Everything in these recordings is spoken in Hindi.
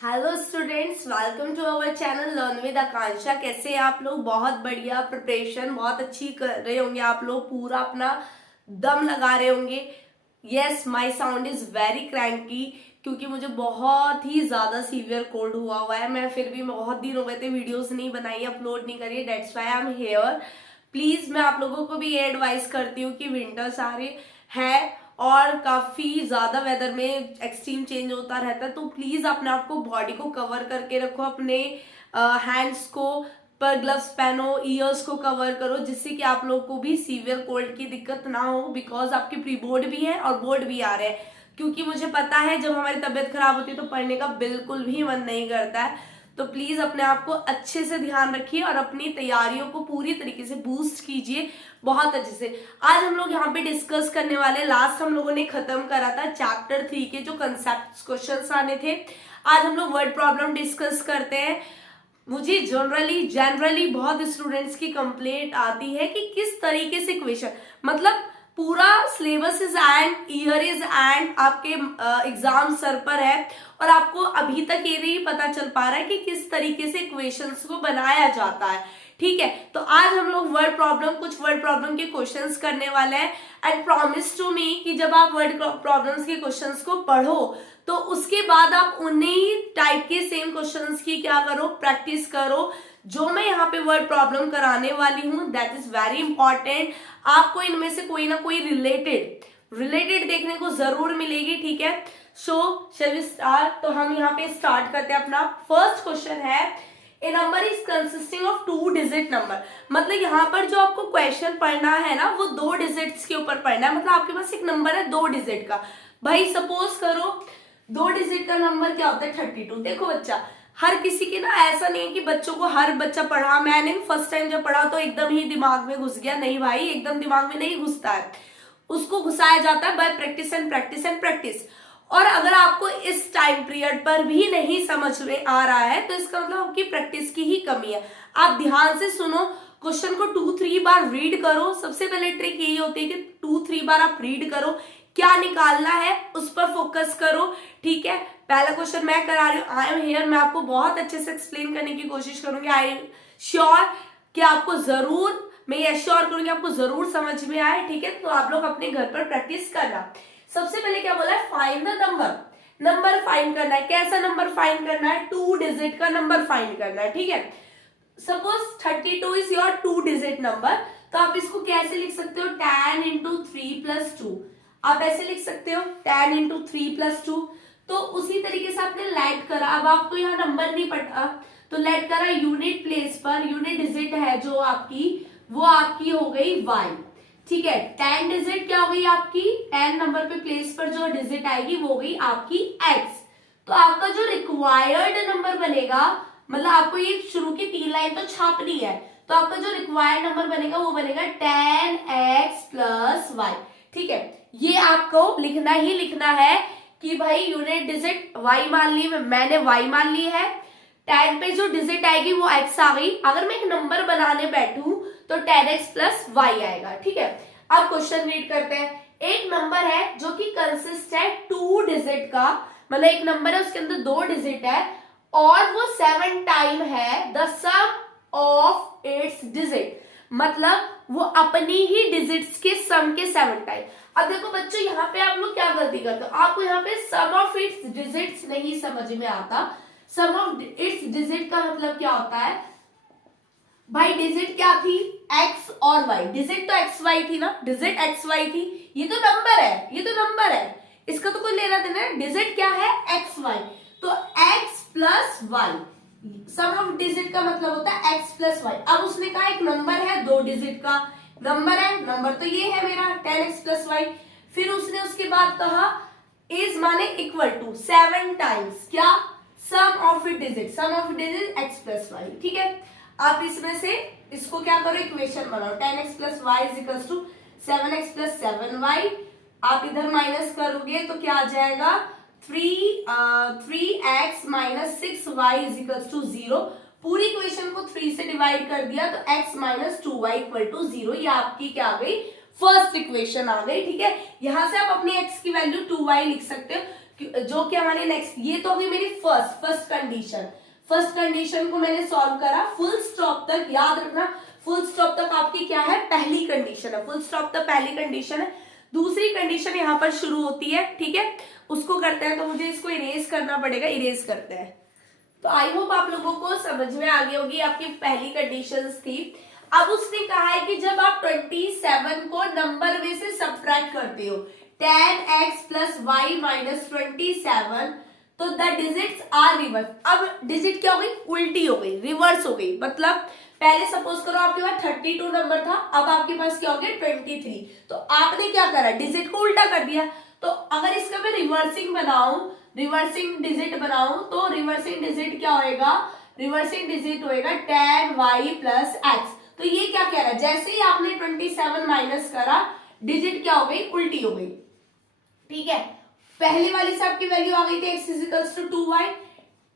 Hello students, welcome to our channel learn with Akanksha. कैसे हैं आप लोग? बहुत बढ़िया। प्रिपरेशन बहुत अच्छी कर रहे होंगे आप लोग, पूरा अपना दम लगा रहे होंगे। Yes, my sound is very cranky क्योंकि मुझे बहुत ही ज्यादा सीवियर कोल्ड हुआ है। मैं फिर भी बहुत दिन हो गए थे वीडियोस नहीं बनाई, अपलोड नहीं करी। Dates why I am here. Please मैं आप लोगों को भी ये एडवाइस करती हूँ कि विंटर्स आ रहे हैं और काफी ज्यादा वेदर में एक्सट्रीम चेंज होता रहता है, तो प्लीज अपने आप को, बॉडी को कवर करके रखो। अपने हैंड्स को पर ग्लव्स पहनो, ईयर्स को कवर करो, जिससे कि आप लोग को भी सीवियर कोल्ड की दिक्कत ना हो। बिकॉज आपके प्री बोर्ड भी है और बोर्ड भी आ रहे हैं। क्योंकि मुझे पता है जब हमारी तबीयत खराब होती है तो पढ़ने का बिल्कुल भी मन नहीं करता है। तो प्लीज अपने आप को अच्छे से ध्यान रखिए और अपनी तैयारियों को पूरी तरीके से बूस्ट कीजिए बहुत अच्छे से। आज हम लोग यहाँ पे डिस्कस करने वाले, लास्ट हम लोगों ने खत्म करा था चैप्टर 3 के जो कंसेप्ट क्वेश्चंस आने थे। आज हम लोग वर्ड प्रॉब्लम डिस्कस करते हैं। मुझे जनरली बहुत स्टूडेंट्स की कंप्लेंट आती है कि किस तरीके से क्वेश्चन, मतलब पूरा syllabus is and, year is and, आपके एग्जाम सर पर है और आपको अभी तक ये नहीं पता चल पा रहा है कि किस तरीके से क्वेश्चंस को बनाया जाता है। ठीक है, तो आज हम लोग कुछ वर्ड प्रॉब्लम के क्वेश्चंस करने वाले हैं। एंड प्रॉमिस टू मी कि जब आप वर्ड प्रॉब्लम्स के क्वेश्चंस को पढ़ो तो उसके बाद आप उन्हीं टाइप के सेम क्वेश्चंस की क्या करो, प्रैक्टिस करो। जो मैं यहाँ पे वर्ड प्रॉब्लम कराने वाली हूँ दैट इज वेरी इंपॉर्टेंट। आपको इनमें से कोई ना कोई रिलेटेड देखने को जरूर मिलेगी। ठीक है, सो शैल वी स्टार्ट। तो हम यहाँ पे स्टार्ट करते हैं। अपना फर्स्ट क्वेश्चन है, a number is consisting of 2 digit number. मतलब यहाँ पर जो आपको क्वेश्चन पढ़ना है ना, वो 2 डिजिट्स के ऊपर पढ़ना है। मतलब आपके पास एक नंबर है 2 डिजिट का। भाई सपोज करो 2 डिजिट का नंबर क्या होता है, 32। देखो बच्चा, हर किसी के ना ऐसा नहीं है कि बच्चों को हर बच्चा पढ़ा, मैंने फर्स्ट टाइम जब पढ़ा तो एकदम ही दिमाग में घुस गया। नहीं भाई, एकदम दिमाग में नहीं घुसता है, उसको घुसाया जाता है bye practice and practice and practice. और अगर आपको इस टाइम पीरियड पर भी नहीं समझ में आ रहा है तो इसका मतलब आपकी प्रैक्टिस की ही कमी है। आप ध्यान से सुनो, क्वेश्चन को 2-3 बार रीड करो। सबसे पहले ट्रिक यही होती है कि 2-3 बार आप रीड करो, क्या निकालना है उस पर फोकस करो। ठीक है, पहला क्वेश्चन मैं करा रही हूँ, आई एम हियर। मैं आपको बहुत अच्छे से एक्सप्लेन करने की कोशिश करूंगी। आई एम श्योर कि आपको जरूर, मैं ये श्योर करूंगी आपको जरूर समझ में आए। ठीक है, तो आप लोग अपने घर पर प्रैक्टिस करना। सबसे पहले क्या बोला है, फाइंड द नंबर फाइंड करना है। कैसा नंबर फाइंड करना है? 2 डिजिट का नंबर फाइंड करना है। ठीक है, suppose 32 is your 2 digit number, तो आप इसको कैसे लिख सकते हो, 10 इंटू 3 प्लस 2। आप ऐसे लिख सकते हो 10 इंटू 3 प्लस 2। तो उसी तरीके से आपने लेट करा। अब आपको यहाँ नंबर नहीं पता तो लेट करा यूनिट प्लेस पर, यूनिट डिजिट है जो आपकी, वो आपकी हो गई y। ठीक है, 10 डिजिट क्या हो गई आपकी, 10 नंबर पे प्लेस पर जो डिजिट आएगी वो गई आपकी x। तो आपका जो रिक्वायर्ड नंबर बनेगा, मतलब आपको ये शुरू की 3 लाइन तो छापनी है, तो आपका जो रिक्वायर्ड नंबर बनेगा वो बनेगा 10x प्लस y। ठीक है, ये आपको लिखना ही लिखना है कि भाई यूनिट डिजिट y मान ली, मैंने y मान ली है, 10 पे जो डिजिट आएगी वो x आ गई। अगर मैं एक नंबर बनाने बैठूं तो 10x प्लस y आएगा। ठीक है, अब क्वेश्चन रीड करते हैं। एक नंबर है जो कि कंसिस्ट है 2 डिजिट का, मतलब एक नंबर है उसके अंदर 2 डिजिट है और वो 7 टाइम है the sum of its digit, मतलब वो अपनी ही डिजिट्स के सम के 7 टाइम। अब देखो बच्चों, यहाँ पे आप लोग क्या गलती करते हो, आपको यहाँ पे सम ऑफ इट्स डिजिट्स नहीं समझ में आता। सम ऑफ इट्स डिजिट का मतलब क्या होता है भाई, डिजिट क्या थी, x और y। डिजिट तो एक्स वाई थी ना, डिजिट एक्स वाई थी। ये तो नंबर है, इसका तो कोई लेना देना है। डिजिट क्या है, एक्स वाई, तो x plus Y. Sum of digit का मतलब होता है x प्लस वाई। अब उसने कहा एक नंबर है 2 डिजिट का नंबर है, नंबर तो ये है मेरा 10x प्लस वाई। फिर उसने उसके बाद कहा इज माने इक्वल टू 7 टाइम्स क्या, sum of it digit, sum of digit x plus y. ठीक है, आप इसमें से इसको क्या करो, इक्वेशन बनाओ, 10x plus Y is equals to 7x plus 7y। आप इधर माइनस करोगे तो क्या आ जाएगा, 3x minus 6y is equals to 0। पूरी इक्वेशन को 3 से डिवाइड कर दिया तो x minus 2y equal to 0। ये आपकी क्या आ गई, फर्स्ट इक्वेशन आ गई। ठीक है, यहां से आप अपनी x की वैल्यू 2y लिख सकते हो। जो कि हमारे नेक्स्ट, ये तो होगी मेरी फर्स्ट कंडीशन। फर्स्ट कंडीशन को मैंने सॉल्व करा, फुल स्टॉप तक याद रखना, फुल स्टॉप तक आपकी क्या है, पहली कंडीशन है, फुल स्टॉप तक पहली कंडीशन है। दूसरी कंडीशन यहाँ पर शुरू होती है, ठीक है, उसको करते हैं। तो मुझे इसको इरेज करना पड़ेगा, इरेज करते हैं। तो आई होप आप लोगों को समझ में आ गई होगी, आपकी पहली कंडीशंस थी। अब उसने कहा है कि जब आप 27 को नंबर में से सब्ट्रैक्ट करते हो, 10x प्लस वाई माइनस 27, तो द डिजिट्स आर रिवर्स। अब डिजिट क्या हो गई, उल्टी हो गई, रिवर्स हो गई। मतलब पहले सपोज करो आपके पास 32 नंबर था, अब आपके पास क्या हो गया 23। तो आपने क्या करा, डिजिट को उल्टा कर दिया। तो अगर इसका मैं रिवर्सिंग बनाऊं, रिवर्सिंग डिजिट बनाऊं, तो रिवर्सिंग डिजिट क्या होएगा, रिवर्सिंग डिजिट होएगा 10y प्लस एक्स। तो ये क्या कह रहा है, जैसे ही आपने 27 माइनस करा, डिजिट क्या हो गई, उल्टी हो गई, ठीक है। पहली वाली से आपकी वैल्यू आ गई थी x equals to 2y,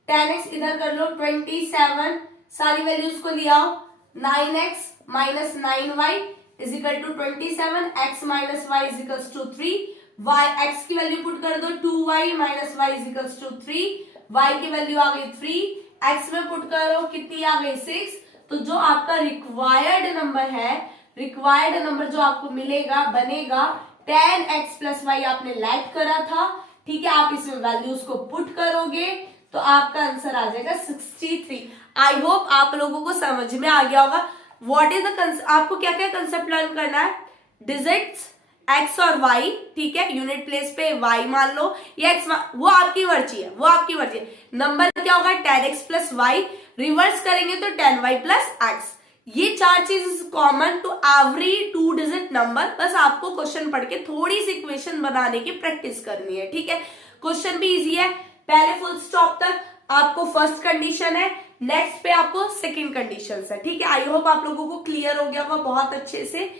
10x इधर कर लो, 27 सारी वैल्यूज को ले आओ, 9x minus 9y is equal to 27, x minus y is equals to 3, y x की वैल्यू पुट कर दो, 2y minus y is equals to 3, y की वैल्यू आ गई 3, x में पुट करो, कितनी आ गई 6। तो जो आपका रिक्वायर्ड नंबर है, रिक्वायर्ड नंबर जो आपको मिलेगा, बनेगा 10x प्लस वाई, आपने लैग करा था, ठीक है। आप इसमें वैल्यूज को पुट करोगे तो आपका आंसर आ जाएगा 63। आई होप आप लोगों को समझ में आ गया होगा व्हाट इज द, आपको क्या क्या कंसेप्ट लर्न करना है, डिजिट्स x और y, ठीक है, यूनिट प्लेस पे y मान लो या x, वो आपकी मर्जी है, वो आपकी मर्जी है। नंबर क्या होगा 10x प्लस वाई, रिवर्स करेंगे तो 10y प्लस x। ये चार चीज common to every 2 digit number. बस आपको क्वेश्चन पढ़ के थोड़ी सी इक्वेशन बनाने की प्रैक्टिस करनी है, ठीक है। क्वेश्चन भी इजी है, पहले फुल स्टॉप तक आपको फर्स्ट कंडीशन है, नेक्स्ट पे आपको सेकंड कंडीशन है, ठीक है। आई होप आप लोगों को क्लियर हो गया होगा बहुत अच्छे से।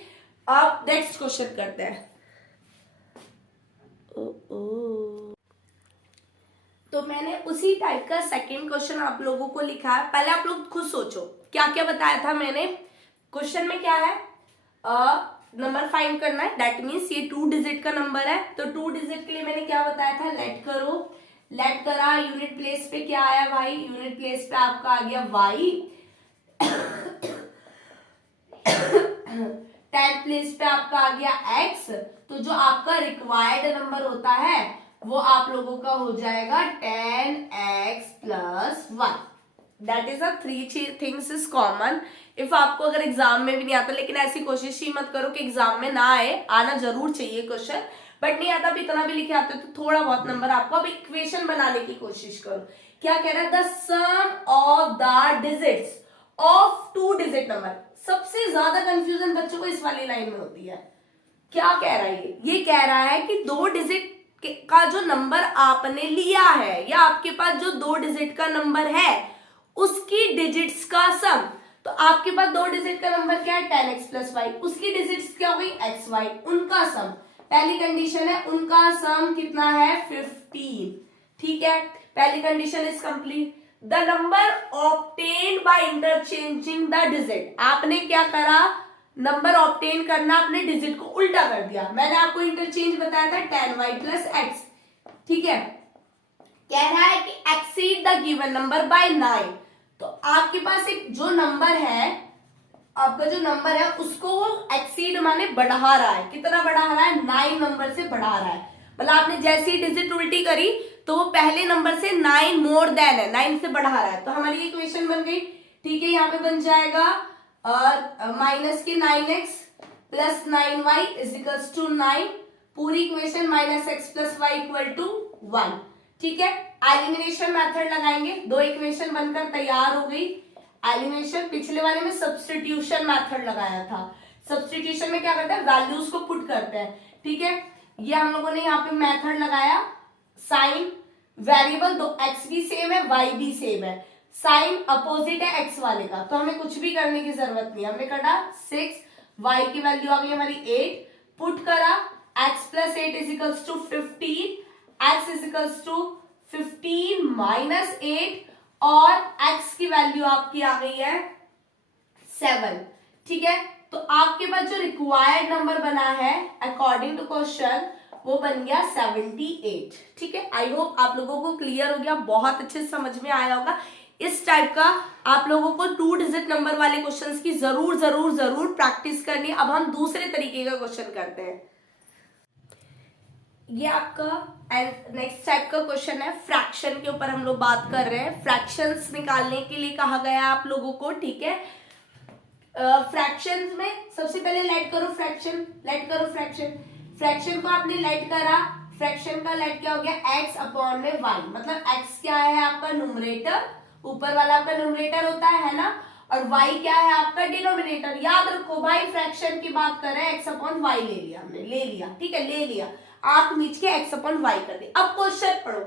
अब नेक्स्ट क्वेश्चन करते हैं। तो मैंने उसी टाइप का सेकंड क्वेश्चन आप लोगों को लिखा है। पहले आप लोग खुद सोचो क्या क्या बताया था मैंने। क्वेश्चन में क्या है, नंबर फाइंड करना है, दैट मीन्स ये 2 डिजिट का नंबर है। तो 2 डिजिट के लिए मैंने क्या बताया था, लेट करो, लेट करा, यूनिट प्लेस पे क्या आया भाई, यूनिट प्लेस पे आपका आ गया y, 10 प्लेस पे आपका आ गया x। तो जो आपका रिक्वायर्ड नंबर होता है वो आप लोगों का हो जाएगा 10x plus 1। That is a 3 things is common. If आपको अगर एग्जाम में भी नहीं आता, लेकिन ऐसी कोशिश ही मत करो कि एग्जाम में ना आए, आना जरूर चाहिए क्वेश्चन, बट नहीं आता, इतना भी लिखे आते तो थोड़ा बहुत नंबर आपको। अब इक्वेशन बनाने की कोशिश करो। क्या कह रहा है, the sum of the digits of 2 digit number. सबसे ज्यादा कंफ्यूजन बच्चों को इस वाली लाइन में होती है। क्या कह रहा है ये कह रहा है कि 2 डिजिट का जो नंबर आपने लिया है, या आपके पास जो 2 डिजिट का नंबर है उसकी डिजिट्स का सम। तो आपके पास 2 डिजिट का नंबर क्या है 10x प्लस वाई, उसकी डिजिट्स क्या हो गई एक्स वाई, उनका सम। पहली कंडीशन है उनका सम कितना है 15, ठीक है। पहली condition is complete. The number obtained by interchanging the digit. आपने क्या करा, नंबर ऑब्टेन करना, आपने डिजिट को उल्टा कर दिया। मैंने आपको इंटरचेंज बताया था 10y प्लस एक्स, ठीक है। कह रहा है कि exceed the given number by 9। तो आपके पास एक जो नंबर है, आपका जो नंबर है उसको वो एक्सीड माने बढ़ा रहा है। कितना बढ़ा रहा है, 9 नंबर से बढ़ा रहा है। मतलब आपने जैसी डिजिट उल्टी करी तो वो पहले नंबर से 9 मोर देन है, 9 से बढ़ा रहा है। तो हमारी इक्वेशन बन गई, ठीक है। यहाँ पे बन जाएगा माइनस की 9x प्लस 9y इजिकल्स टू 9, पूरी equation minus x plus y equal to 1, ठीक है। एलिमिनेशन मेथड लगाएंगे, 2 इक्वेशन बनकर तैयार हो गई। एलिमिनेशन, पिछले वाले में सब्स्टिट्यूशन मेथड लगाया था। सब्स्टिट्यूशन में क्या करते हैं, वैल्यूज को पुट करते हैं, ठीक है। ये हम लोगों ने यहाँ पे मेथड लगाया, साइन वेरिएबल, दो एक्स भी सेम है वाई भी सेम है, साइन अपोजिट है एक्स वाले का, तो हमें कुछ भी करने की जरूरत नहीं। हमने करा 6, वाई की वैल्यू आ गई हमारी 8, पुट करा x plus 8 equals to 15, x equals to 15 minus 8, और x की वैल्यू आपकी आ गई है 7, ठीक है। तो आपके पास जो रिक्वायर्ड नंबर बना है अकॉर्डिंग टू क्वेश्चन वो बन गया 78। ठीक है, आई होप आप लोगों को क्लियर हो गया, बहुत अच्छे से समझ में आया होगा। इस टाइप का आप लोगों को 2 डिजिट नंबर वाले क्वेश्चंस की जरूर जरूर जरूर प्रैक्टिस करनी है। अब हम दूसरे तरीके का क्वेश्चन करते हैं। ये आपका नेक्स्ट टाइप का क्वेश्चन है, फ्रैक्शन के ऊपर हम लोग बात कर रहे हैं। फ्रैक्शंस निकालने के लिए कहा गया है आप लोगों को। ठीक है, फ्रैक्शंस में सबसे पहले लेट करो फ्रैक्शन, लेट करो फ्रैक्शन। फ्रैक्शन को आपने लेट करा, फ्रैक्शन का लेट क्या हो गया, x अपॉन में y, मतलब x क्या है आपका न्यूमरेटर, ऊपर वाला आपका न्यूमरेटर होता है ना, और y क्या है आपका डिनोमिनेटर। याद रखो भाई, फ्रैक्शन की बात कर रहे हैं, x अपॉन y ले लिया हमने, ले लिया, ठीक है, ले लिया, आप नीचे के x अपॉन y कर दे। अब क्वेश्चन पढ़ो,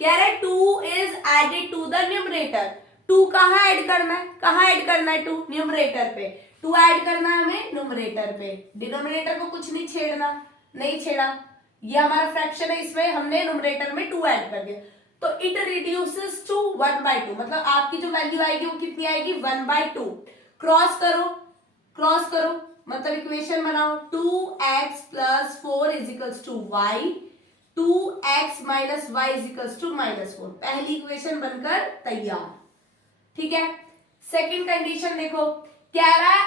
कह रहे 2 is added to the numerator. 2 कहाँ ऐड करना है, कहाँ ऐड करना है, 2 न्यूमरेटर पे, 2 ऐड करना है हमें न्यूमरेटर पे, डिनोमिनेटर को कुछ नहीं छेड़ना, नहीं छेड़ा, ये हमारा फ्रैक्शन है, इसमें हमने न्यूमरेटर में 2 ऐड कर दिया, तो इट रिड्यूसेस टू 1/2, मतलब आपकी जो वैल्यू आएगी वो कितनी आएगी, 1/2। क्रॉस करो, क्रॉस करो, मतलब इक्वेशन बनाओ, 2x plus 4 is equals to y, 2x minus y is equals to -4। पहली इक्वेशन बनकर तैयार। ठीक है, सेकंड कंडीशन देखो, कह रहा है,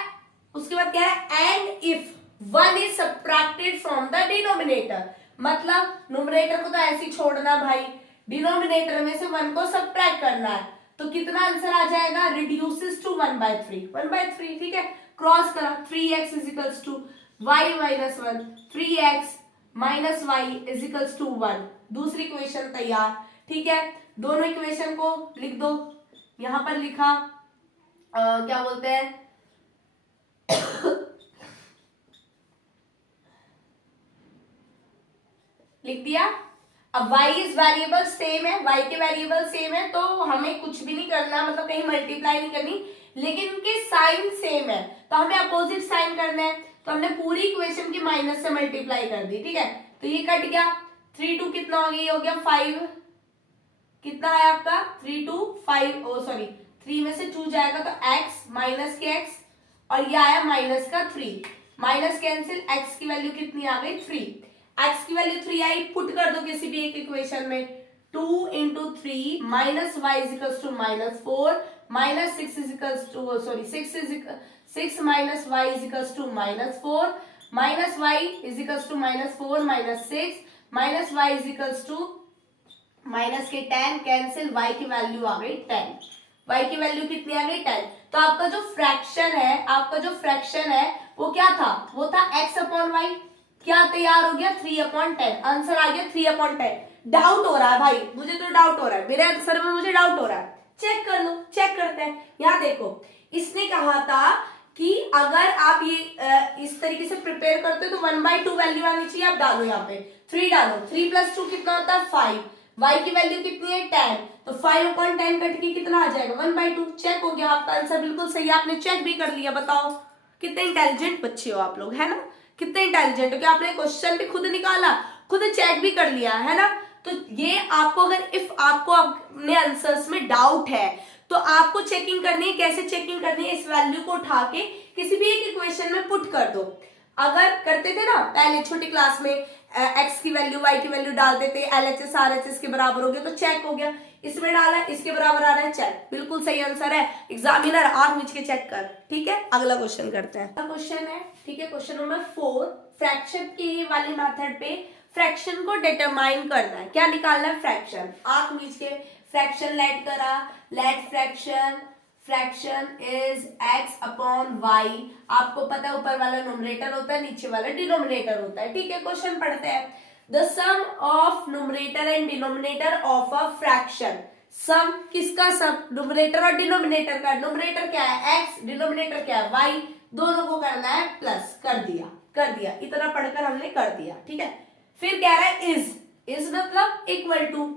उसके बाद कह रहा है and if 1 is subtracted from the denominator, मतलब न्यूमरेटर को तो ऐसे ही छोड़ना भाई, डिनोमिनेटर में से 1 को सब्ट्रैक्ट करना है, तो कितना आंसर आ जाएगा, रिड्यूसेस टू 1/3, 1/3। ठीक है, क्रॉस करा, 3x is equals to y minus 1, 3x minus y is equals to 1, दूसरी इक्वेशन तैयार। ठीक है, दोनों इक्वेशन को लिख दो, यहां पर लिखा क्या बोलते हैं लिख दिया। अब y इज वेरिएबल सेम है, y के वेरिएबल सेम है, तो हमें कुछ भी नहीं करना, मतलब कहीं मल्टीप्लाई नहीं करनी, लेकिन उनके साइन सेम है, तो हमें अपोजिट साइन करना है, तो हमने पूरी इक्वेशन की माइनस से मल्टीप्लाई कर दी। ठीक है, तो ये कट गया, 3 2 कितना हो गया, ये हो गया 5, कितना है आपका 3 2 5, ओ सॉरी 3 में से 2 जाएगा तो x माइनस के x, और ये आया माइनस का 3, माइनस कैंसिल, x की वैल्यू कितनी आ गई 3, x की वैल्यू 3 आई, पुट कर दो किसी भी एक इक्वेशन में, 2 into 3 minus y is equals to -4, minus 6 is equals to sorry 6 minus y is equals to -4, minus y is equals to -4 minus 6, minus y is equals to minus के 10, कैंसिल, y की वैल्यू आ गई 10, y की वैल्यू कितनी आ गई 10। तो आपका जो फ्रैक्शन है, आपका जो फ्रैक्शन है वो क्या था, वो था x अपॉन वाई, क्या तैयार हो गया 3/10, आंसर आ गया 3/10। डाउट हो रहा है भाई, मुझे तो डाउट हो रहा है, मेरे आंसर में मुझे डाउट हो रहा है, चेक कर लो, चेक करते हैं। यहाँ देखो, इसने कहा था कि अगर आप ये इस तरीके से प्रिपेयर करते हो तो 1/2 वैल्यू आनी चाहिए, आप डालो यहाँ पे 3 डालो, 3 + 2 कितना होता है 5, y की वैल्यू कितनी है 10, तो 5/10 कट के कितना आ जाएगा 1/2। चेक हो गया, आपका आंसर बिल्कुल सही है, आपने चेक भी कर लिया। बताओ कितने इंटेलिजेंट बच्चे हो आप लोग, है ना, कितने इंटेलिजेंट हो कि आपने क्वेश्चन भी खुद निकाला, खुद चेक भी कर लिया, है ना। तो ये आपको, अगर इफ आपको अपने आंसर्स में डाउट है तो आपको चेकिंग करनी है। कैसे चेकिंग करनी है, इस वैल्यू को उठा के किसी भी एक इक्वेशन में पुट कर दो। अगर करते थे ना पहले छोटी क्लास में, x की वैल्यू y की वैल्यू डालते थे, LHS RHS के बराबर हो गया तो चेक हो गया, इसमें डाला इसके बराबर आ रहा है, चेक, बिल्कुल सही आंसर है। एग्जामिनर आंख मीच के चेक कर। ठीक है, अगला क्वेश्चन करते हैं। क्वेश्चन है, ठीक है, क्वेश्चन नंबर 4, फ्रैक्शन के वाली मेथड पे फ्रैक्शन को डिटरमाइन करना है, क्या निकालना है, फ्रैक्शन, आंख मीच के, फ्रैक्शन लेट करा, let fraction is x upon y, आपको पता है ऊपर वाला न्यूमरेटर होता है, नीचे वाला डिनोमिनेटर होता है। ठीक है, क्वेश्चन पढ़ते हैं। The sum of numerator and denominator of a fraction, sum किसका, सम न्यूमरेटर और डिनोमिनेटर का, न्यूमरेटर क्या है x, डिनोमिनेटर क्या है y, दोनों को करना है प्लस, कर दिया, इतना पढ़कर हमने कर दिया। ठीक है, फिर कह रहा है इज मतलब इक्वल टू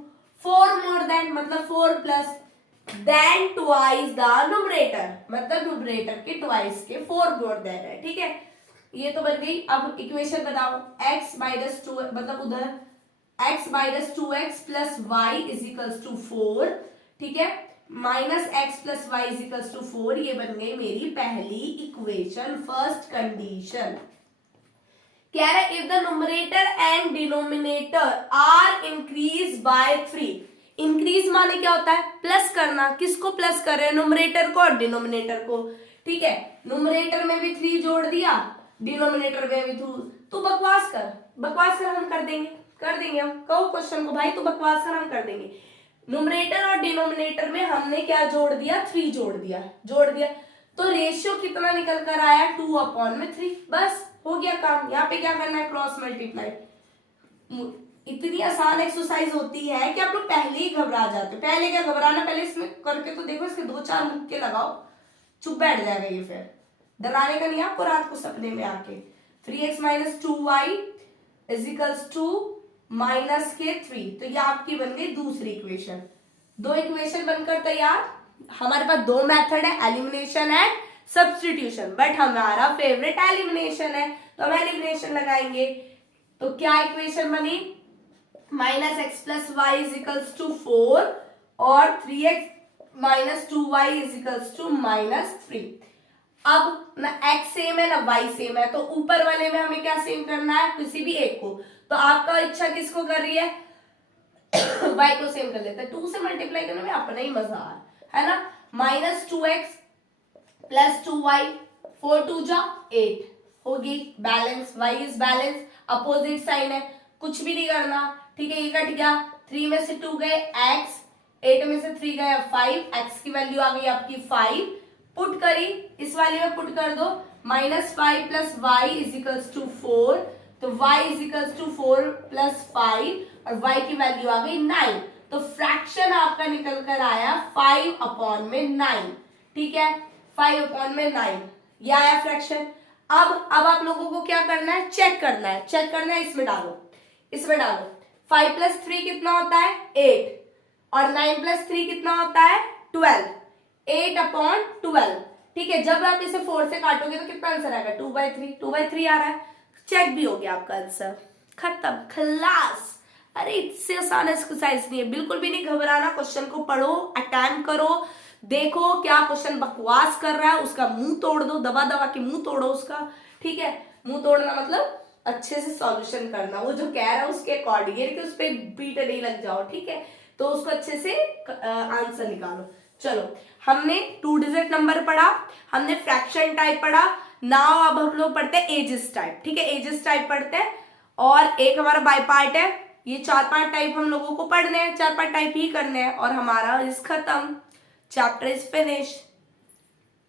4 मोर देन, मतलब 4 plus then twice the numerator, मतलब न्यूमरेटर के ट्वाइस के 4 मोर देन है। ठीक है, ये तो बन गई। अब इक्वेशन बताओ, x माइनस 2, मतलब उधर x minus 2x plus y is equals to 4। ठीक है, minus x plus y is equals to 4, ये बन गई मेरी पहली इक्वेशन, फर्स्ट कंडीशन। कह रहा है if the numerator and denominator are increase by 3। Increase माने क्या होता है? प्लस करना। किसको प्लस कर रहे हैं? न्यूमरेटर को और डिनोमिनेटर को। ठीक है, न्यूमरेटर में भी 3 जोड़ दिया, डिनोमिनेटर में भी 2। तू बकवास कर, बकवास कर, हम कर देंगे हम। कहो क्वेश्चन को भाई, तू बकवास कर, हम कर देंगे। न्यूमरेटर और डिनोमिनेटर में हमने क्या जोड़ दिया? 3 जोड़ दिया। तो रेशियो कितना निकल कर आया? 2/3। बस हो गया काम। यहाँ पे क्या करना है? Cross multiply. इतनी आसान एक्सरसाइज होती है कि आप लोग पहले ही घबरा जाते हो। पहले क्या घबराना, पहले इसमें करके तो देखो, इसके 2-4 मुक्के लगाओ, चुप बैठ जाएगा ये। फिर डराने का नहीं आपको रात को सपने में आके। 3x - 2y = -3। तो ये आपकी बन गई दूसरी इक्वेशन। 2 इक्वेशन बनकर तैयार। हमारे पास 2 मेथड है, एलिमिनेशन एंड सब्स्टिट्यूशन, बट हमारा फेवरेट एलिमिनेशन है, तो हम एलिमिनेशन लगाएंगे। तो क्या इक्वेशन बनी? -x + y = 4 और 3x - 2y = -3। अब ना x सेम है ना y सेम है, तो ऊपर वाले में हमें क्या सेम करना है? किसी भी एक को। तो आपका इच्छा किसको कर रही है? y को सेम कर लेते हैं। 2 से मल्टीप्लाई करने में अपना ही मजा है ना। -2x + 2y, 4 2 जा 8 होगी। Balance, y is balance, opposite sign है, कुछ भी नहीं करना। ठीक है, ये कट गया। 3 में से 2 गए x, 8 में से 3 गया 5, x की वैल्यू आ गई आपकी 5। पुट करी, इस वाले में पुट कर दो। -5 + y = 4, तो y = 4 + 5 और y की वैल्यू आ गई 9। तो फ्रैक्शन आपका निकल कर आया 5/9। ठीक है, 5/9 ये आया फ्रैक्शन। अब आप लोगों को क्या करना है? चेक करना है। इसमें डालो 5 + 3 कितना होता है? 8 और 9 + 3 कितना होता है? 12। 8/12। ठीक है, जब आप इसे 4 से काटोगे तो कितना आंसर आएगा? 2/3 आ रहा है। चेक भी हो गया आपका आंसर, खत्म, खलास। अरे इससे आसान एक्सरसाइज नहीं है, बिल्कुल भी नहीं घबराना। क्वेश्चन को पढ़ो, अटेम्प्ट करो, देखो क्या क्वेश्चन बकवास कर रहा है, उसका मुंह तोड़ दो, दबा दबा के मुंह तोड़ो उसका। ठीक है, मुंह तोड़ना मतलब अच्छे से सॉल्यूशन करना, वो जो कह रहा है उसके अकॉर्डिंग, कि उस पर बीट नहीं लग जाओ। ठीक है, तो उसको अच्छे से आंसर निकालो। चलो, हमने 2 डिजिट नंबर पढ़ा, हमने फ्रैक्शन टाइप पढ़ा। नाउ अब हम लोग पढ़ते हैं एजेस टाइप। ठीक है, एजेस टाइप पढ़ते हैं, और एक हमारा बाय पार्ट है। ये 4-5 टाइप हम लोगों को पढ़ने हैं, 4-5 टाइप ही करने हैं, और हमारा इस खत्म, चैप्टर इज फिनिश।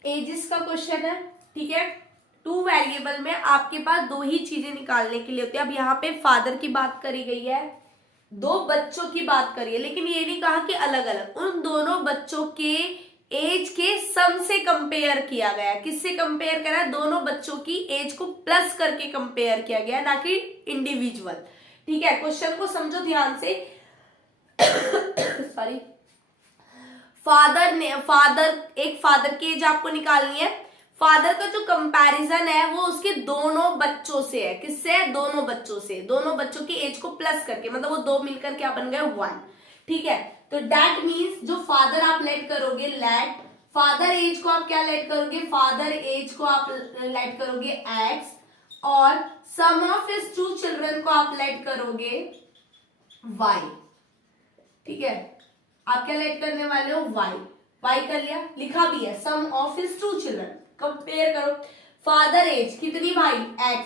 एजेस का क्वेश्चन है। ठीक है, 2 वेरिएबल में आपके पास 2 ही चीजें निकालने के लिए होती है। अब यहाँ पे फादर की बात करी गई है, 2 बच्चों की बात करिए, लेकिन ये नहीं कहा कि अलग अलग। उन दोनों बच्चों के एज के सम से कंपेयर किया गया। किससे कंपेयर करा? दोनों बच्चों की एज को प्लस करके कंपेयर किया गया, ना कि इंडिविजुअल। ठीक है, क्वेश्चन को समझो ध्यान से। सॉरी, एक फादर की एज आपको निकालनी है। फादर का जो कंपैरिजन है वो उसके दोनों बच्चों से है। किससे है? दोनों बच्चों से। दोनों बच्चों की एज को प्लस करके, मतलब वो 2 मिलकर क्या बन गए? 1। ठीक है, तो दैट मीन्स जो फादर आप लेट करोगे, फादर एज को आप क्या लेट करोगे? फादर एज को आप लेट करोगे x, और सम ऑफ हिज 2 चिल्ड्रन को आप लेट करोगे y। ठीक है, आप क्या लेट करने वाले हो? y कर लिया, लिखा भी है, sum of his 2 children. Compare करो, फादर एज कितनी भाई? x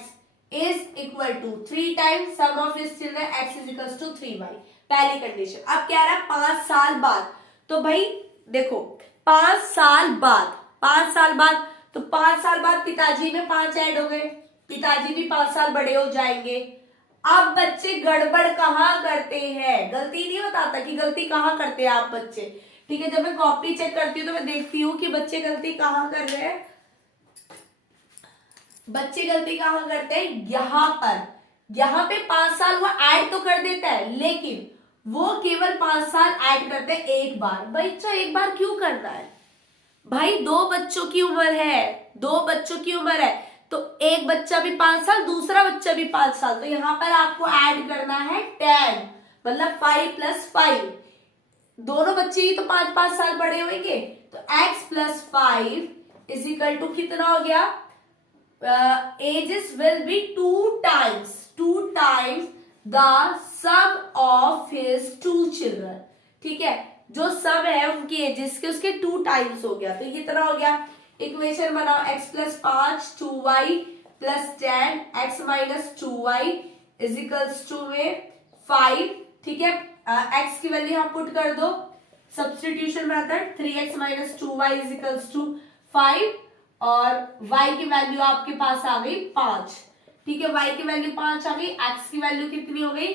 is equal to 3 times sum of his children, x is equal to 3y। पहली कंडीशन। अब कह रहा है 5 साल बाद, तो भाई देखो 5 साल बाद, तो 5 साल बाद पिताजी में 5 ऐड हो गए, पिताजी भी 5 साल बड़े हो जाएंगे। अब बच्चे गड़बड़ कहाँ करते हैं? गलती नहीं बताता कि गलती कहाँ करते हैं आप बच्चे। ठीक है, जब मैं कॉपी चेक करती हूँ तो मैं देखती हूँ कि बच्चे गलती कहाँ कर रहे हैं। बच्चे गलती कहाँ करते हैं? यहाँ पे 5 साल वो ऐड तो कर देता है, लेकिन वो केवल 5 साल ऐड करते हैं एक बार। बच्चा एक बार क्यों करना है भाई? 2 बच्चों की उम्र है, तो एक बच्चा भी 5 साल, दूसरा बच्चा भी 5 साल, तो यहाँ पर आपको ऐड करना है 10, मतलब 5 + 5। दोनों बच्चे ही तो 5-5 साल बड़े होंगे, तो x + 5 = कितना हो गया? ages will be two times the sum of his two children. ठीक है, जो सम है उनकी एजेस के उसके 2 टाइम्स हो गया, तो ये कितना हो गया, इक्वेशन बनाओ x plus 5 2y plus 10 x minus 2y is equals to में 5. ठीक है, x की वैल्यू आप पुट कर दो, substitution method 3x minus 2y is equals to 5 और y की वैल्यू आपके पास आ गई 5. ठीक है, y की वैल्यू 5 आ गई, x की वैल्यू कितनी हो गई,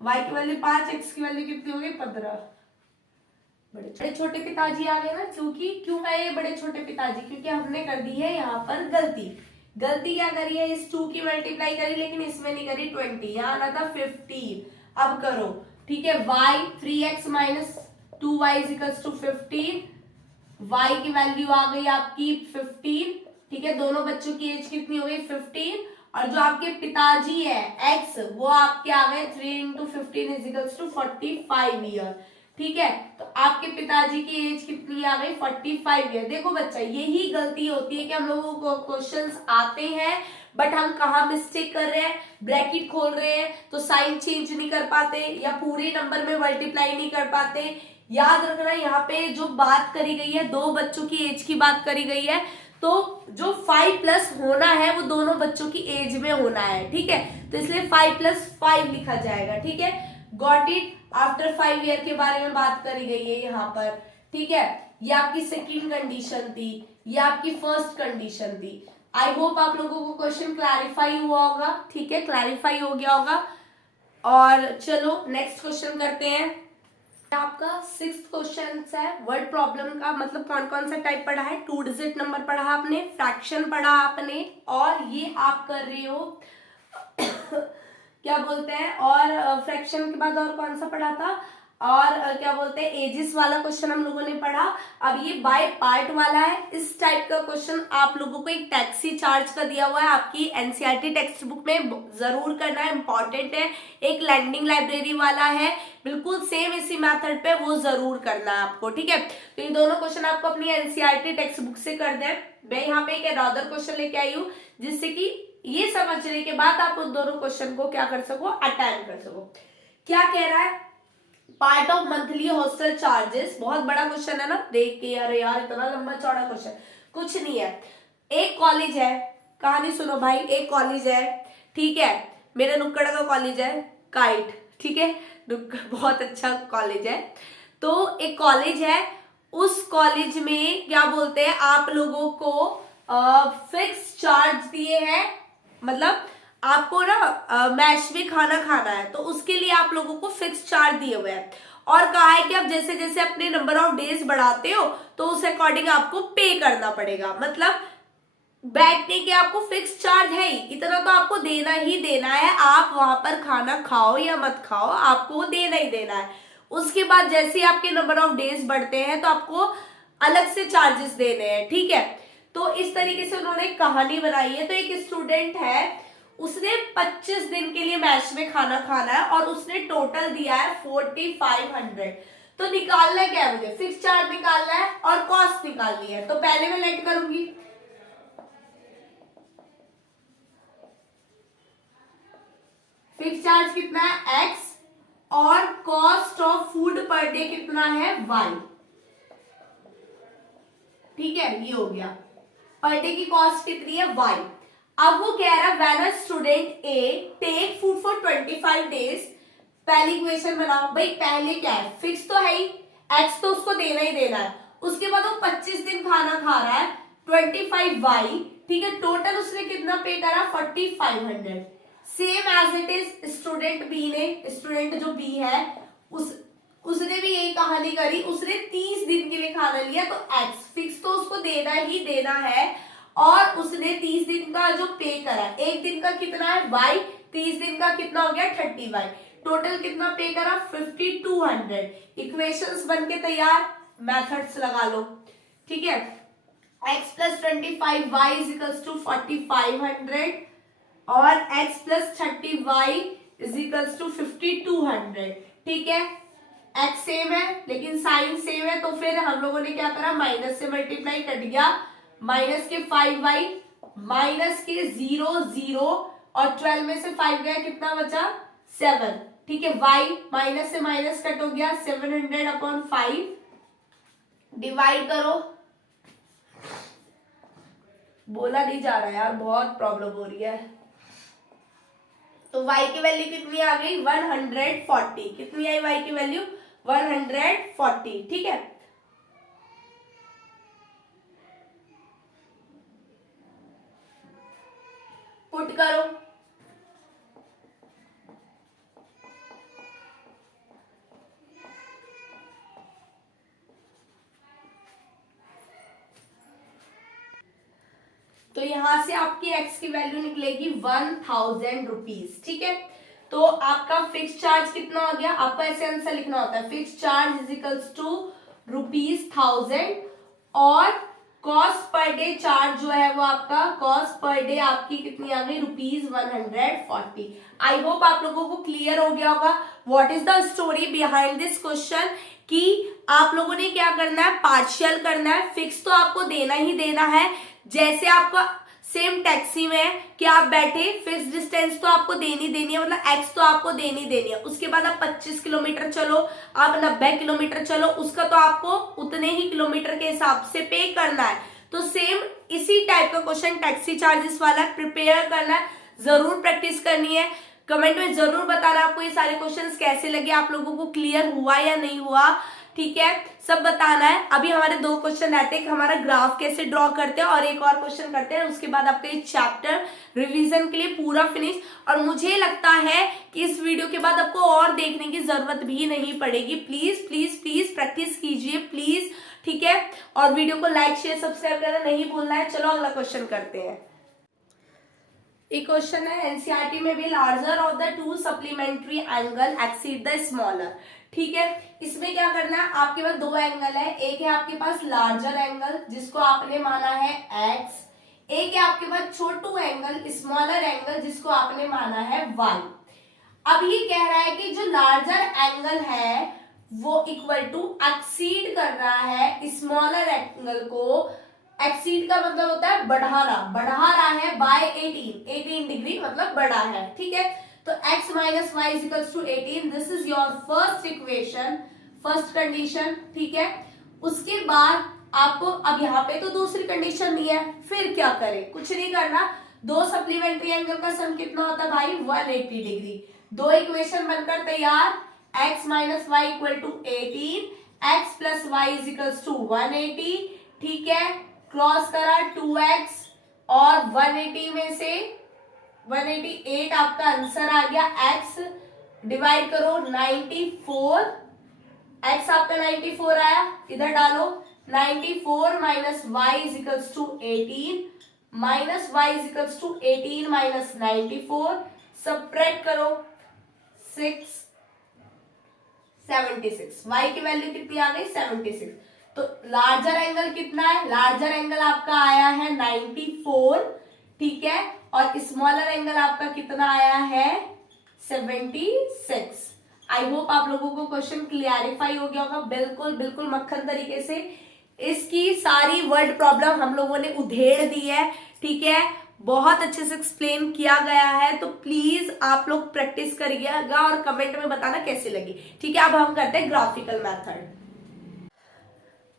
y की वैल्यू 5, x की वैल्यू कितनी हो गई 15. बड़े छोटे पिताजी आ गए ना, क्यों है ये बड़े छोटे पिताजी, क्योंकि हमने कर दी है यहाँ पर गलती क्या करी है, इस 2 की मल्टीप्लाई करी लेकिन इसमें नहीं करी 20, यहाँ आना था 15. अब करो, ठीक है, y 3x minus 2y is equals to 15, y की वैल्यू आ गई आपकी 15. ठीक है, दोनों बच्चों की एज कितनी हो गई 15 और जो आपके पिताजी है x वो आपके आ गए 3 into 15 is equals to 45 year. ठीक है, तो आपके पिताजी की एज कितनी आ गई 45 ईयर. देखो बच्चा, यही गलती होती है कि हम लोगों को क्वेश्चंस आते हैं बट हम कहाँ मिस्टेक कर रहे हैं, ब्रैकेट खोल रहे हैं तो साइन चेंज नहीं कर पाते या पूरे नंबर में मल्टीप्लाई नहीं कर पाते. याद रखना, यहाँ पे जो बात करी गई है 2 बच्चों की एज की बात करी गई है, तो जो 5 प्लस होना है वो दोनों बच्चों की एज में होना है. ठीक है, तो इसलिए 5 प्लस 5 लिखा जाएगा. ठीक है, गॉट इट. आफ्टर 5 ईयर के बारे में बात करी गई है यहाँ पर. ठीक है, ये आपकी सेकंड कंडीशन थी, ये आपकी फर्स्ट कंडीशन थी. आई होप आप लोगों को क्वेश्चन क्लैरिफाई हुआ होगा. ठीक है, क्लैरिफाई हो गया होगा. और चलो नेक्स्ट क्वेश्चन करते हैं. आपका 6th क्वेश्चन है वर्ड प्रॉब्लम का, मतलब कौन कौन सा टाइप पढ़ा है, 2 डिजिट नंबर पढ़ा आपने, फ्रैक्शन पढ़ा आपने, और ये आप कर रहे हो क्या बोलते हैं, और फ्रैक्शन के बाद और कौन सा पढ़ा था, और क्या बोलते हैं एजिस वाला क्वेश्चन हम लोगों ने पढ़ा. अब ये बाय पार्ट वाला है. इस टाइप का क्वेश्चन आप लोगों को एक टैक्सी चार्ज का दिया हुआ है आपकी एनसीईआरटी टेक्स्ट बुक में, जरूर करना है, इंपॉर्टेंट है. एक लैंडिंग लाइब्रेरी वाला है बिल्कुल सेम इसी मेथड पे, वो जरूर करना है आपको. ठीक है, तो ये दोनों क्वेश्चन आपको अपनी एनसीईआरटी टेक्स्ट बुक से कर दें. मैं यहाँ पे एक अनदर क्वेश्चन लेके आई हूँ जिससे कि ये समझने के बाद आप उन दोनों क्वेश्चन को क्या कर सको, अटेंड कर सको. क्या कह रहा है, part of monthly hostel charges. बहुत बड़ा क्वेश्चन है ना, देख के अरे यार इतना लंबा चौड़ा क्वेश्चन, कुछ नहीं है. एक कॉलेज है, कहानी सुनो भाई, एक कॉलेज है. ठीक है, मेरे नुक्कड़ का कॉलेज है काइट. ठीक है, बहुत अच्छा कॉलेज है. तो एक कॉलेज है, उस कॉलेज में क्या बोलते हैं आप लोगों को फिक्स चार्ज दिए हैं, मतलब आपको ना मैश में खाना खाना है तो उसके लिए आप लोगों को फिक्स चार्ज दिए हुए हैं, और कहा है कि आप जैसे जैसे अपने नंबर ऑफ डेज बढ़ाते हो तो उस अकॉर्डिंग आपको पे करना पड़ेगा. मतलब बैठने के आपको फिक्स चार्ज है ही, इतना तो आपको देना ही देना है. आप वहां पर खाना खाओ या मत खाओ, आपको वो देना ही देना है. उसके बाद जैसे ही आपके नंबर ऑफ डेज बढ़ते हैं तो आपको अलग से चार्जेस देने हैं. ठीक है, तो इस तरीके से उन्होंने कहानी बनाई है. तो एक स्टूडेंट है, उसने 25 दिन के लिए मैच में खाना खाना है और उसने टोटल दिया है 4500. तो निकालना है क्या है, मुझे फिक्स चार्ज निकालना है और कॉस्ट निकालनी है. तो पहले मैं लेट करूंगी, फिक्स चार्ज कितना है x और cost of food per day कितना है y. ठीक है, ये हो गया, पर डे की कॉस्ट कितनी है y. अब वो कह रहा है when a student A take food for 25 days. पहली इक्वेशन बनाओ भाई, पहले क्या है, फिक्स तो है ही, x तो उसको देना ही देना है. उसके बाद वो 25 दिन खाना खा रहा है, 25y. ठीक है, टोटल उसने कितना पे करा 4500. Same as it is student B ने, स्टूडेंट जो बी है उसने भी यही कहानी करी. उसने 30 दिन के लिए खाना लिया तो x फिक्स तो उसको देना ही देना है, और उसने 30 दिन का जो पे करा, एक दिन का कितना है y, 30 दिन का कितना हो गया 30y. टोटल कितना पे करा 5200. इक्वेशंस बन के तैयार, मेथड्स लगा लो. ठीक है, x plus 25y is equals to 4500 और x plus 30y is equals to 5200. ठीक है, एक्स सेम है लेकिन साइन सेम है, तो फिर हम लोगों ने क्या करा, माइनस से मल्टीप्लाई, कट गया माइनस के 5y, माइनस के 0 0 और 12 में से 5 गया, कितना बचा 7। ठीक है, y माइनस से माइनस कट हो गया, 700/5 डिवाइड करो। बोला नहीं जा रहा यार, बहुत प्रॉब्लम हो रही है। तो y की वैल्यू कितनी आ गई, 140। कितनी आई y की वैल्यू, 140। ठीक है, पुट करो। तो यहां से आपकी x की वैल्यू निकलेगी 1000 रुपीज। ठीक है, तो आपका फिक्स चार्ज कितना हो गया, आपको ऐसे आंसर लिखना होता है, fix charge is equals to ₹1000 और कॉस्ट पर डे चार्ज जो है वो आपका कॉस्ट पर डे आपकी कितनी आ गई, ₹140। आई होप आप लोगों को क्लियर हो गया होगा what is the story behind this question, कि आप लोगों ने क्या करना है, पार्शियल करना है। फिक्स तो आपको देना ही देना है, जैसे आपको सेम टैक्सी में है कि आप बैठे, फिक्स डिस्टेंस तो आपको देनी है, मतलब एक्स तो आपको देनी है। उसके बाद आप 25 किलोमीटर चलो, आप 90 किलोमीटर चलो, उसका तो आपको उतने ही किलोमीटर के हिसाब से पे करना है। तो सेम इसी टाइप का क्वेश्चन टैक्सी चार्जेस वाला प्रिपेयर करना है, जरूर प्रैक्टिस करनी है। कमेंट में जरूर बताना आपको ये सारे क्वेश्चंस कैसे लगे, आप लोगों को क्लियर हुआ या नहीं हुआ। ठीक है, सब बताना है। अभी हमारे 2 क्वेश्चन रहते हैं, हमारा ग्राफ कैसे ड्रॉ करते हैं और एक और क्वेश्चन करते हैं, उसके बाद आपका ये चैप्टर रिवीजन के लिए पूरा फिनिश। और मुझे लगता है कि इस वीडियो के बाद आपको और देखने की जरूरत भी नहीं पड़ेगी। प्लीज प्लीज प्लीज प्रैक्टिस कीजिए प्लीज। ठीक है, और वीडियो को लाइक शेयर सब्सक्राइब करना नहीं भूलना है। चलो अगला क्वेश्चन करते हैं। एक क्वेश्चन है, एनसीईआरटी में भी larger of the 2 supplementary angle exceed the smaller. ठीक है, इसमें क्या करना है, आपके पास 2 एंगल है, एक है आपके पास लार्जर एंगल जिसको आपने माना है x, एक है आपके पास छोटू एंगल स्मॉलर एंगल जिसको आपने माना है y। अब ये कह रहा है कि जो लार्जर एंगल है वो इक्वल टू एक्सीड कर रहा है स्मॉलर एंगल को। एक्सीड का मतलब होता है बढ़ा रहा है बाय 18 डिग्री, मतलब बढ़ा है। ठीक है, तो x minus y is equals to 18, this is your first equation, first condition. ठीक है, उसके बाद आपको अब यहाँ पे तो दूसरी कंडीशन दी है, फिर क्या करें, कुछ नहीं करना। 2 सप्लीमेंट्री एंगल का सम कितना होता है भाई, 180 डिग्री। 2 इक्वेशन बनकर तैयार, x minus y equal to 18, x plus Y is equals to 180। ठीक है, क्रॉस करा 2x और 180 में से 188 आपका आंसर आ गया। x डिवाइड करो 94, x आपका 94 आया, इधर डालो 94 minus y is equals to 18, minus y is equals to 18 minus 94, subtract करो 76, y की वैल्यू कितनी आ गई, 76। तो लार्जर एंगल कितना है, लार्जर एंगल आपका आया है 94। ठीक है, और स्मॉलर एंगल आपका कितना आया है, 76। आई होप आप लोगों को क्वेश्चन क्लियरिफाई हो गया होगा, बिल्कुल बिल्कुल मक्खन तरीके से। इसकी सारी वर्ड प्रॉब्लम हम लोगों ने उधेड़ दी है। ठीक है, बहुत अच्छे से एक्सप्लेन किया गया है, तो प्लीज आप लोग प्रैक्टिस करिएगा और कमेंट में बताना कैसी लगी। ठीक है, अब हम करते हैं ग्राफिकल मेथड।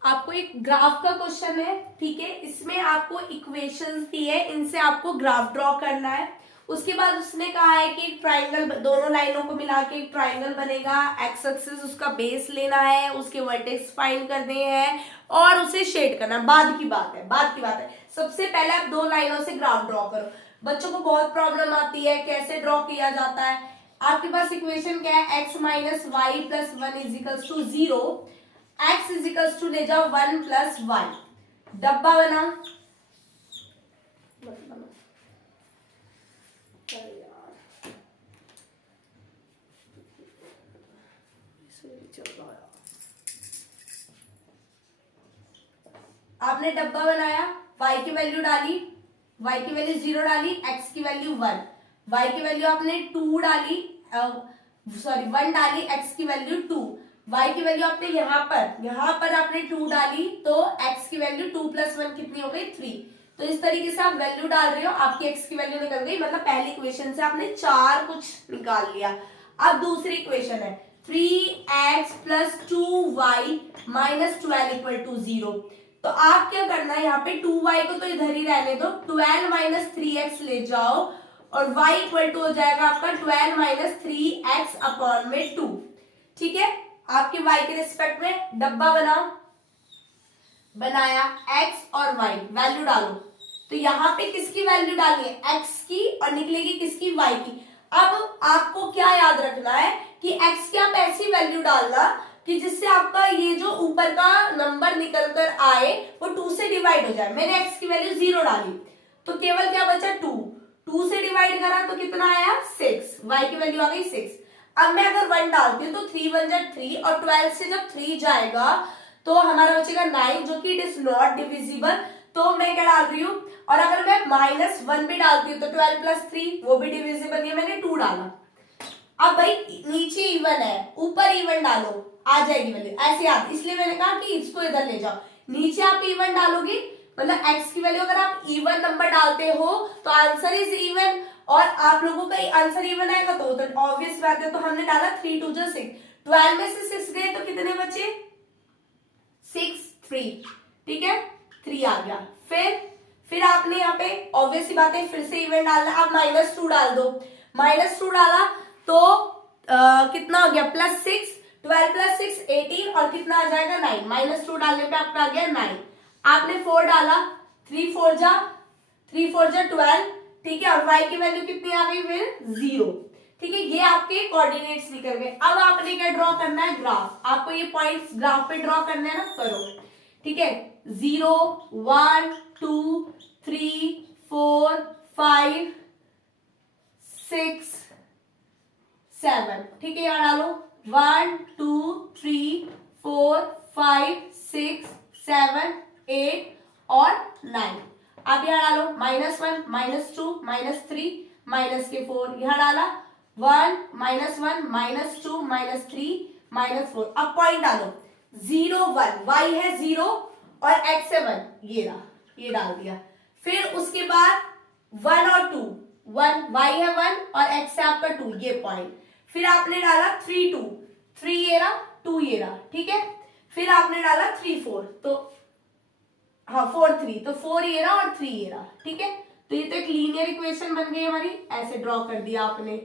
आपको एक ग्राफ का क्वेश्चन है। ठीक है, इसमें आपको इक्वेशंस दी है, इनसे आपको ग्राफ ड्रॉ करना है। उसके बाद उसने कहा है कि एक ट्राइंगल, दोनों लाइनों को मिला के एक ट्राइंगल बनेगा, एक्स एक्सिस उसका बेस लेना है, उसके वर्टेक्स फाइंड करने हैं और उसे शेड करना। बाद की बात है। सबसे पहले आप 2 लाइनों से ग्राफ ड्रॉ करो। बच्चों को बहुत प्रॉब्लम आती है कैसे ड्रॉ किया जाता है। आपके पास इक्वेशन क्या है, x minus y plus 1 is equals to 0, x is equals to ले जाओ 1 प्लस वाई। डब्बा बनाओ, आपने डब्बा बनाया, y की वैल्यू डाली, y की वैल्यू 0 डाली, x की वैल्यू 1, y की वैल्यू आपने 2 डाली, 1 डाली, x की वैल्यू 2। y की वैल्यू आपने यहाँ पर आपने 2 डाली तो x की वैल्यू 2 + 1 कितनी हो गई 3। तो इस तरीके से आप वैल्यू डाल रहे हो, आपकी x की वैल्यू निकल गई, मतलब पहली इक्वेशन से आपने 4 कुछ निकाल लिया। अब दूसरी इक्वेशन है 3x + 2y - 12 = 0। तो आप क्या करना है, यहाँ पे 2y को तो इधर ही रहने दो, 12 - 3x ले जाओ और y = हो जाएगा आपका 12 - 3x/2। ठीक है, आपके y के रिस्पेक्ट में डब्बा बनाओ, बनाया, x और y वैल्यू डालो। तो यहाँ पे किसकी वैल्यू डालनी है, x की, और निकलेगी किसकी, y की। अब आपको क्या याद रखना है कि x की आप ऐसी वैल्यू डालना कि जिससे आपका ये जो ऊपर का नंबर निकल कर आए वो 2 से डिवाइड हो जाए। मैंने x की वैल्यू 0 डाली तो केवल क्या बचा 2, 2 से डिवाइड करा तो कितना आया 6, y की वैल्यू आ गई 6। अब मैं अगर 1 डालती हूँ तो 3 × 1 = 3 और 12 से जब 3 जाएगा तो हमारा बचेगा 9 जो कि इट इज नॉट डिविजिबल। तो मैं क्या डाल रही हूँ, और अगर मैं -1 भी डालती हूँ तो 12 + 3 वो भी डिविजिबल नहीं है, मैंने 2 डाला। अब भाई नीचे इवन है, ऊपर इवन डालो, आ जाएगी वैल्यू ऐसे याद, इसलिए मैंने कहा कि इसको इधर ले जाओ। नीचे आप इवन डालोगे, मतलब x की वैल्यू अगर आप इवन नंबर डालते हो तो आंसर इज इवन, और आप लोगों का आंसर इवन आएगा तो ऑब्वियस बात है। तो हमने डाला 3 × 2 = 6, 12 में से 6 गए तो कितने बचे 6 3, ठीक है 3 आ गया। फिर आपने यहाँ पे ऑब्वियस बात है फिर से इवन डालना, आप -2 डाल दो, -2 डाला तो कितना हो गया +6, 12 + 6 18 और कितना आ जाएगा 9, -2 डालने पे आपका आ गया 9। आपने 4 डाला, 3 4 जा 12, ठीक है, और y की वैल्यू कितनी आ गई फिर 0। ठीक है, ये आपके कोऑर्डिनेट्स निकल गए। अब आपने क्या ड्रॉ करना है, ग्राफ। आपको ये पॉइंट्स ग्राफ पे ड्रॉ करना है ना, करो। ठीक है, 0 1 2 3 4 5 6 7, ठीक है, यहाँ डालो 1 2 3 4 5 6 7 8 और 9। अब यहाँ डालो -1 -2 -3 -4, यहाँ डाला 1 -1 -2 -3 -4। अब पॉइंट डालो 0 1, y है 0 और x है 1, ये रहा, ये डाल दिया। फिर उसके बाद 1 और 2, 1 y है 1 और x है आपका 2, ये पॉइंट। फिर आपने डाला 3 2, 3 ये रहा 2 ये रहा, ठीक है। फिर आपने डाला 3 4, तो हाँ 4 3, तो 4 ये रहा और 3 ये रहा, ठीक है। तो ये तो एक लीनियर इक्वेशन बन गई हमारी, ऐसे ड्रॉ कर दिया आपने,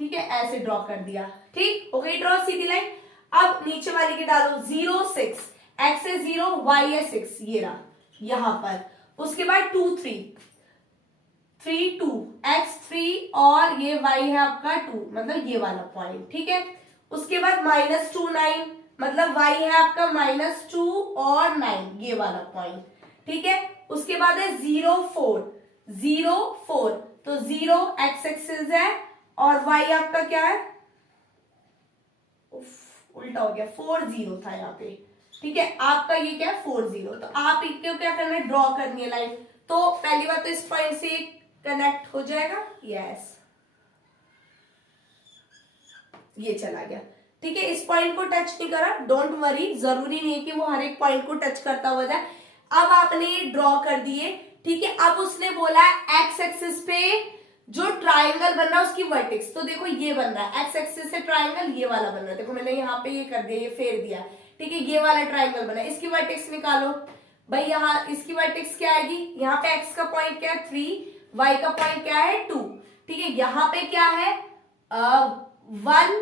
ठीक है, ऐसे ड्रॉ कर दिया, ठीक हो गई ड्रॉ सीधी लाइन। अब नीचे वाली की डालो 0 6, x है 0 y है 6, ये रहा यहां पर। उसके बाद 2 3 3 2, x 3 और ये y है आपका 2, मतलब ये वाला पॉइंट, ठीक है। उसके बाद -2 9, मतलब y है आपका -2 और 9, ये वाला पॉइंट, ठीक है। उसके बाद है 0 4 0 4, तो 0 x एक्सिस है और y आपका क्या है, उल्टा हो गया, 4 0 था यहाँ पे, ठीक है। आपका ये क्या है 4 0, तो आप इसको क्या करना है, ड्रॉ करनी है लाइन। तो पहली बात तो इस पॉइंट से कनेक्ट हो जाएगा, यस ये चला गया, ठीक है। इस पॉइंट को टच नहीं करा, डोंट वरी, जरूरी नहीं है कि वो हर एक पॉइंट को टच करता हुआ जाए। अब आपने ये ड्रॉ कर दिए, ठीक है। अब उसने बोला एक्स एक्सिस पे जो ट्राइंगल बन रहा है उसकी वर्टेक्स, तो देखो ये बन रहा है एक्स एक्सिस से ट्राइंगल, ये वाला बन रहा है, देखो मैंने यहाँ पे ये कर दिया, ये फेर दिया, ठीक है। ये वाला ट्राइंगल बना, इसकी वर्टेक्स निकालो भाई। यहाँ इसकी वर्टेक्स क्या आएगी, यहाँ पे एक्स का पॉइंट क्या है 3, वाई का पॉइंट क्या है 2, ठीक है। यहाँ पे क्या है 1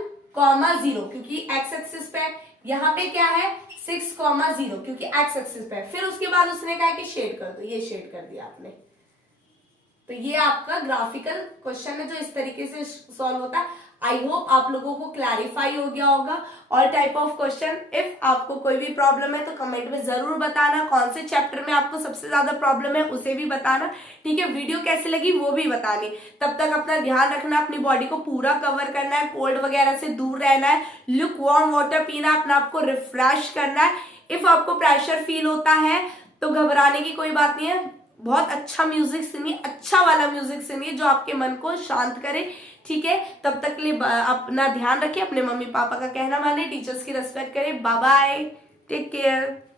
0 क्योंकि एक्स एक्सिस पे, यहाँ पे क्या है 6 0 क्योंकि एक्स एक्सिस पे। फिर उसके बाद उसने कहा कि शेड कर दो, ये शेड कर दिया आपने। तो ये आपका ग्राफिकल क्वेश्चन है जो इस तरीके से सॉल्व होता है। आई होप आप लोगों को क्लैरिफाई हो गया होगा। All type of question, if आपको कोई भी प्रॉब्लम है तो कमेंट में जरूर बताना, कौन से चैप्टर में आपको सबसे ज्यादा प्रॉब्लम है उसे भी बताना, ठीक है। वीडियो कैसी लगी वो भी बतानी। तब तक अपना ध्यान रखना, अपनी बॉडी को पूरा कवर करना है, कोल्ड वगैरह से दूर रहना है, लुक वार्म वाटर पीना, अपना आपको रिफ्रेश करना है। इफ आपको प्रेशर फील होता है तो घबराने की कोई बात नहीं है, बहुत अच्छा म्यूजिक सुनिए, अच्छा वाला म्यूजिक सुनिए जो आपके मन को शांत करे, ठीक है, तब तक के लिए अपना ध्यान रखिए, अपने मम्मी पापा का कहना माने, टीचर्स की रिस्पेक्ट करें। Bye bye, take care.